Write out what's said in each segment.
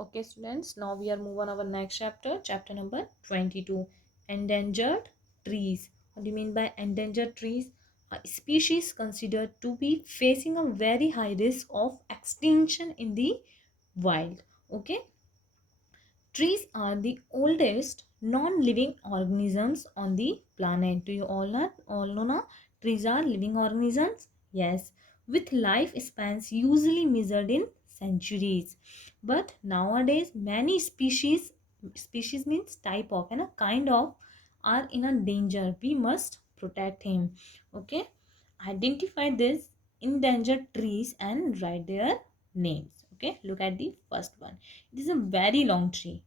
Okay, students, now we are moving on our next chapter, chapter number 22, Endangered Trees. What do you mean by endangered trees? A species considered to be facing a very high risk of extinction in the wild. Okay, trees are the oldest non-living organisms on the planet. Do you all know now? Trees are living organisms. Yes, with lifespans usually measured in centuries. But nowadays, many species means type of and a kind of are in a danger. We must protect him. Okay, identify this endangered trees and write their names. Okay, look at the first one. It is a very long tree.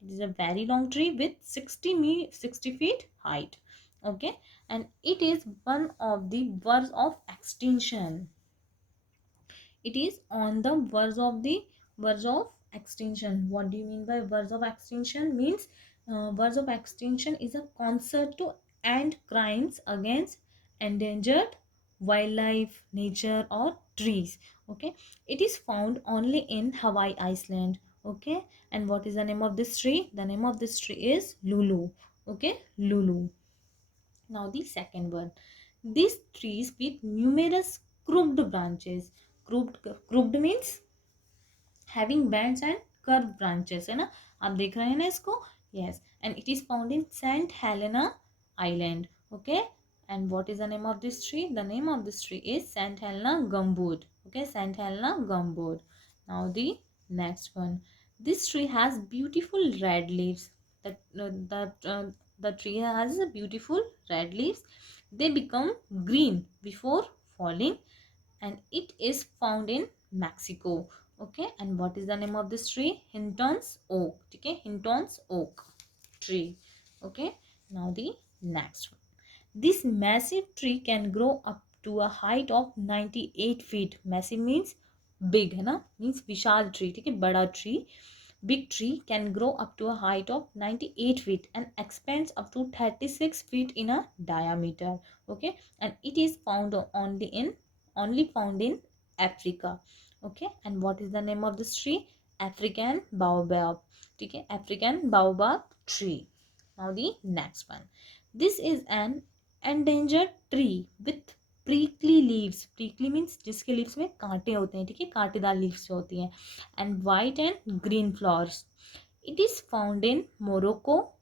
It is a very long tree with 60 feet height. Okay, and it is one of the verge of extinction. It is on the verge of extinction. What do you mean by verge of extinction? Means verge of extinction is a concept to end crimes against endangered wildlife, nature, or trees. Okay, it is found only in Hawaii Island. Okay, and what is the name of this tree? The name of this tree is Lulu. Okay, Lulu. Now the second one. These trees with numerous crooked branches. Crooked means having bands and curved branches, है ना? आप देख रहे हैं ना इसको? Yes, and it is found in Saint Helena Island. Okay, and what is the name of this tree? The name of this tree is Saint Helena gumboot. Okay, Saint Helena gumboot. Now the next one. This tree has beautiful red leaves. The tree has beautiful red leaves. They become green before falling, and it is found in Mexico. Okay, and what is the name of this tree? Hinton's oak. Okay, Hinton's oak tree. Okay, now the next one. This massive tree can grow up to a height of 98 feet. Massive means big, है ना? Means विशाल tree. ठीक है, बड़ा tree. Big tree can grow up to a height of 98 feet and expands up to 36 feet in a diameter. Okay, and it is found only found in Africa. Okay, and what is the name of this tree? African baobab. Okay, African baobab tree. Now the next one. This is an endangered tree with prickly leaves. Prickly means जिसके leaves में कांटे होते हैं. ठीक है, कांटेदार leaves होती हैं. And white and green flowers. It is found in Morocco,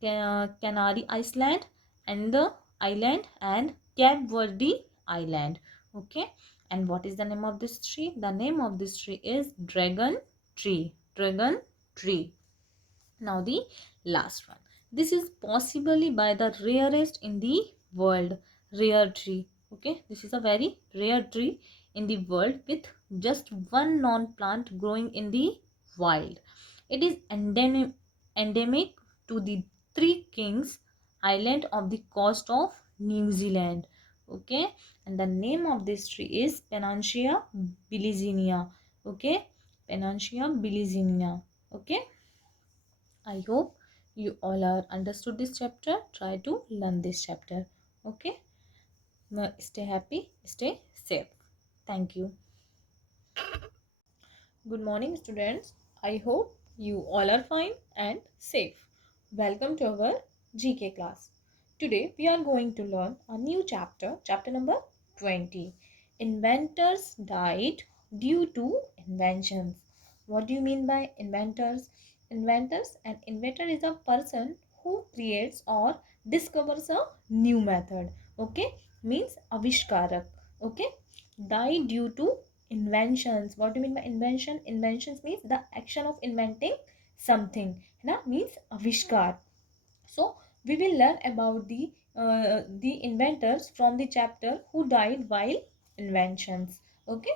Canary Island, and the island and Cape Verde Island. Okay, and what is the name of this tree? The name of this tree is dragon tree. Dragon tree. Now the last one. This is possibly by the rarest in the world. Rare tree. Okay, this is a very rare tree in the world with just one non-plant growing in the wild. It is endemic to the Three Kings Island of the coast of New Zealand. Okay, and the name of this tree is Panacea bilizinea. Okay, Panacea bilizinea. Okay, I hope you all are understood this chapter. Try to learn this chapter. Okay, now stay happy, stay safe. Thank you. Good morning, students. I hope you all are fine and safe. Welcome to our GK class. Today we are going to learn a new chapter, chapter number 20. Inventors died due to inventions. What do you mean by inventors? Inventors, an inventor is a person who creates or discovers a new method. Okay, means avishkarak. Okay, died due to inventions. What do you mean by invention? Inventions means the action of inventing something. Na means avishkar. So we will learn about the inventors from the chapter who died while inventions. Okay.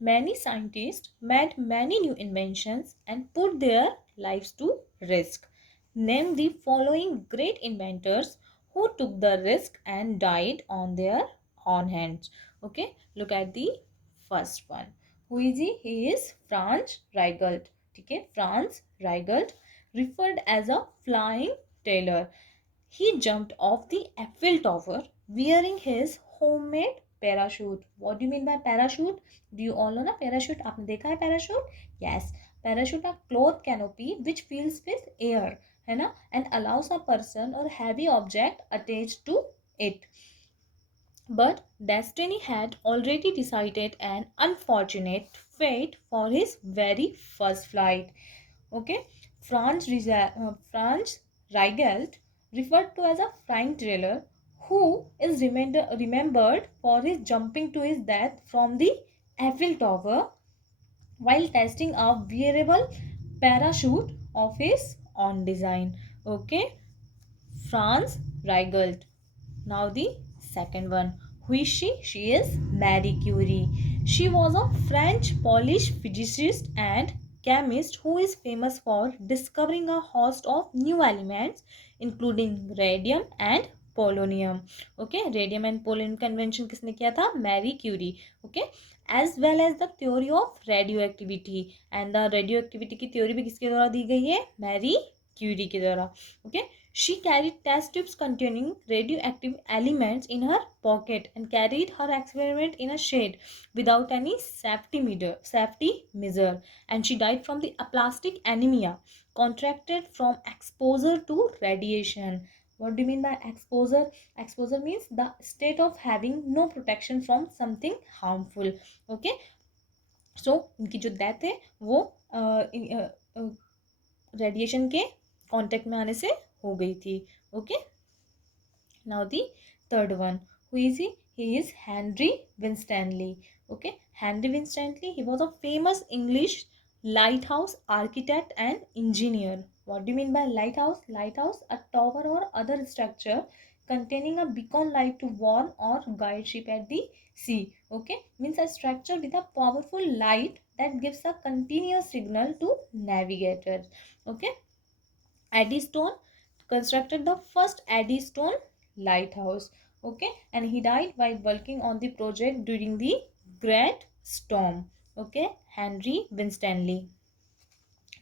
Many scientists made many new inventions and put their lives to risk. Name the following great inventors who took the risk and died on their own hands. Okay, look at the first one. Who is he? He is Franz Reibolt. Okay, Franz Reibolt, referred as a flying tailor. He jumped off the Eiffel Tower wearing his homemade parachute. What do you mean by parachute? Do you all know na parachute? आपने देखा है parachute? Yes. Parachute a cloth canopy which fills with air, है ना, and allows a person or heavy object attached to it. But destiny had already decided an unfortunate fate for his very first flight. Okay, Franz Reibolt, referred to as a flying trailer, who is remembered for his jumping to his death from the Eiffel Tower while testing a wearable parachute of his own design. Okay, Franz Reibolt. Now the second one. Who is she? She is Marie Curie. She was a French-Polish physicist and chemist who is famous for discovering a host of new elements including radium and polonium. Okay, radium and polonium का invention किसने किया था? Marie Curie. Okay, as well as the theory of radioactivity, and the radioactivity की theory भी किसके द्वारा दी गई है? Marie Curie के द्वारा. Okay, she carried test tubes containing radioactive elements in her pocket and carried her experiment in a shade without any safety measure. And she died from the aplastic anemia contracted from exposure to radiation. What do you mean by exposure? Exposure means the state of having no protection from something harmful. Okay. So इनकी जो death है वो radiation के contact में आने से हो गई थी. Okay. Now the third one. Who is he? He is Henry Winstanley. Okay, Henry Winstanley, he was a famous English lighthouse architect and engineer. What do you mean by lighthouse? Lighthouse, a tower or other structure containing a beacon light to warn or guide ship at the sea. Okay, means a structure with a powerful light that gives a continuous signal to navigators. Okay, Eddystone constructed the first Eddystone lighthouse. Okay, and he died while working on the project during the Great Storm. Okay, Henry Winstanley.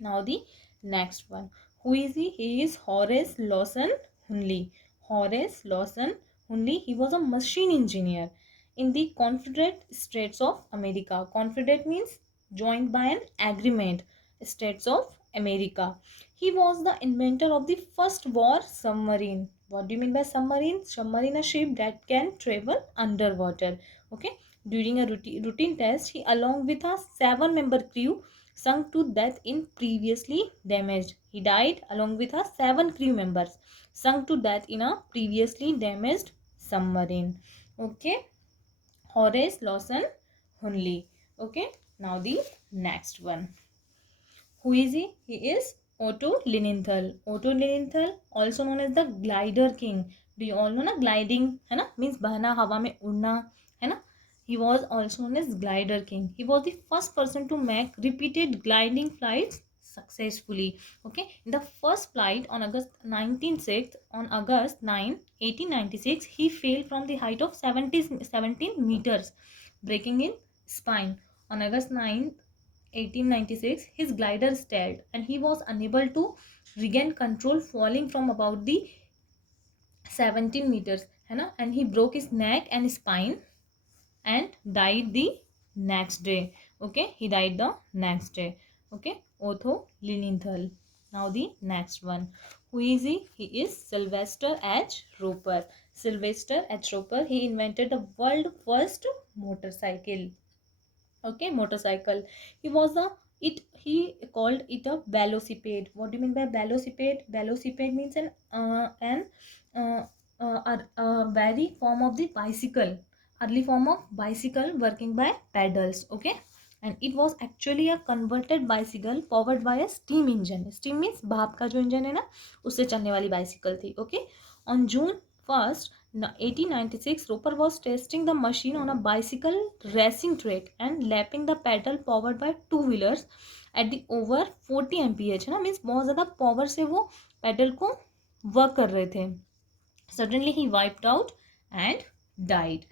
Now the next one. Who is he? He is Horace Lawson Hunley. Horace Lawson Hunley. He was a machine engineer in the Confederate States of America. Confederate means joined by an agreement. States of America. He was the inventor of the first war submarine. What do you mean by submarine? Submarine, a ship that can travel underwater. Okay. During a routine test, he along with a 7-member crew sunk to death in previously damaged. He died along with her 7 crew members sunk to death in a previously damaged submarine. Okay. Horace Lawson Hunley. Okay. Now the next one. Who is he? He is Otto Lilienthal. Otto Lilienthal, also known as the glider king. Do you all know na gliding? है ना? Means बहना हवा में उड़ना, है ना? He was also known as glider king. He was the first person to make repeated gliding flights successfully. Okay, in the first flight on August 9, 1896, he fell from the height of 17 meters, breaking his spine. On August 9, 1896, his glider stalled and he was unable to regain control, falling from about the 17 meters, है ना? And he broke his neck and spine and died the next day. Okay, he died the next day. Okay, Otto Lilienthal. Now the next one. Who is he? He is Sylvester H. Roper. Sylvester H. Roper. He invented the world first motorcycle. Okay, motorcycle. He was he called it a velocipede. What do you mean by velocipede? Velocipede means uh, a very form of the bicycle, early form of bicycle working by pedals. Okay, and it was actually a converted bicycle powered by a steam engine. Steam means भाप का जो engine है ना, उससे चलने वाली bicycle थी. Okay, on June 1st, 1896, Roper was testing the machine on a bicycle racing track and lapping the pedal powered by two-wheelers at the over 40 mph, है ना, मीन्स बहुत ज़्यादा पावर से वो पैडल को वर्क कर रहे थे. Suddenly he wiped out and died.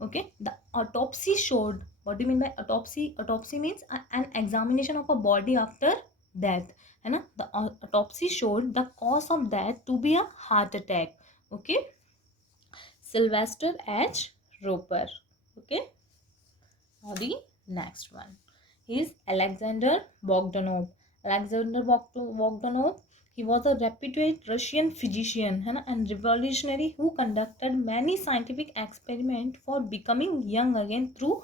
Okay, the autopsy showed. What do you mean by autopsy? Autopsy means an examination of a body after death, है ना. The autopsy showed the cause of death to be a heart attack. Okay, Sylvester H. Roper. Okay. Now the next one is Alexander Bogdanov. Alexander Bogdanov, he was a reputed Russian physician है ना, and revolutionary who conducted many scientific experiments for becoming young again through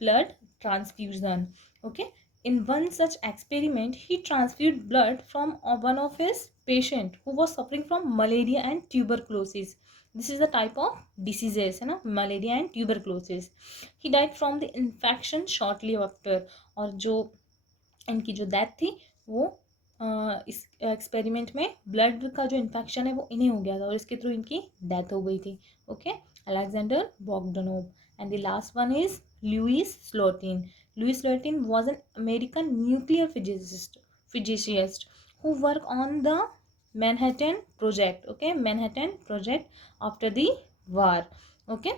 blood transfusion. Okay, in one such experiment, he transfused blood from one of his patients who was suffering from malaria and tuberculosis. This is the type of diseases है ना, malaria and tuberculosis. He died from the infection shortly after. और जो इनकी जो death थी वो इस experiment में ब्लड का जो इन्फेक्शन है वो इन्हें हो गया था और इसके थ्रू इनकी डेथ हो गई थी. Okay, Alexander Bogdanov. And the last one is Louis Slotin. Louis Slotin was an American nuclear physicist who worked on the Manhattan Project. Okay, Manhattan Project after the war. Okay,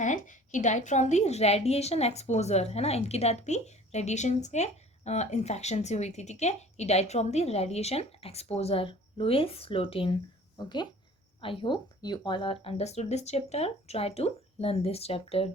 and he died from the radiation exposure है ना, इनकी death भी radiation के infection से हुई थी. ठीक है, he died from the radiation exposure. Louis Slotin. Okay, I hope you all are understood this chapter. Try to learn this chapter.